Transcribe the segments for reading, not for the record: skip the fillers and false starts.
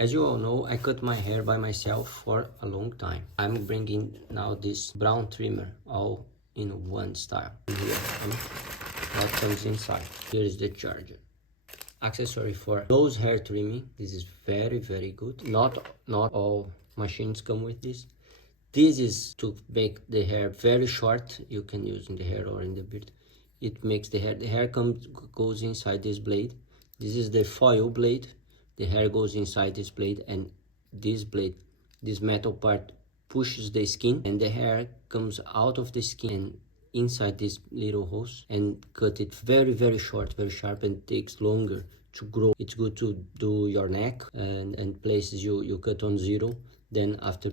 As you all know, I cut my hair by myself for a long time. I'm bringing now this Braun trimmer all in one style. Here, what comes inside. Here is the charger. Accessory for close hair trimming. This is very good. Not all machines come with this. This is to make the hair very short. You can use in the hair or in the beard. It makes the hair goes inside this blade. This is the foil blade. The hair goes inside this blade, and this blade, this metal part, pushes the skin, and the hair comes out of the skin and inside these little holes, and cut it very short, very sharp, and takes longer to grow. It's good to do your neck and places you cut on 0. Then after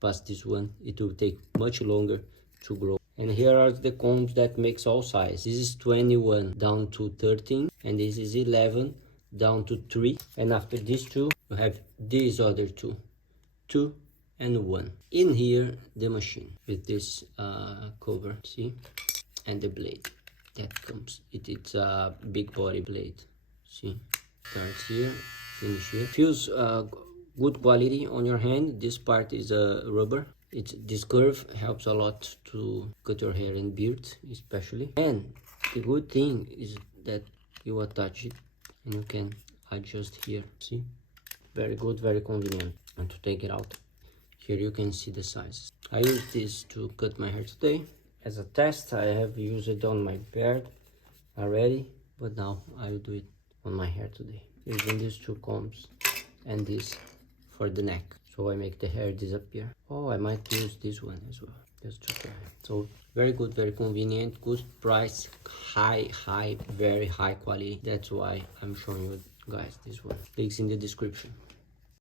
past this one, it will take much longer to grow. And here are the combs that makes all size. This is 21 down to 13, and this is 11 down to 3. And after these two, you have these other two, 2 and 1. In here, the machine with this cover, see, and the blade that comes. It's a big body blade. See, starts here, finish here. Feels good quality on your hand. This part is rubber. This curve helps a lot to cut your hair and beard, especially. And the good thing is that you attach it and you can adjust here. See, very good, very convenient. And to take it out, here you can see the sizes. I use this to cut my hair today. As a test, I have used it on my beard already, but now I will do it on my hair today, using these 2 combs and this for the neck, so I make the hair disappear. Oh, I might use this one as well, just to try. So very good, very convenient, good price, very high quality. That's why I'm showing you guys this one. Links in the description.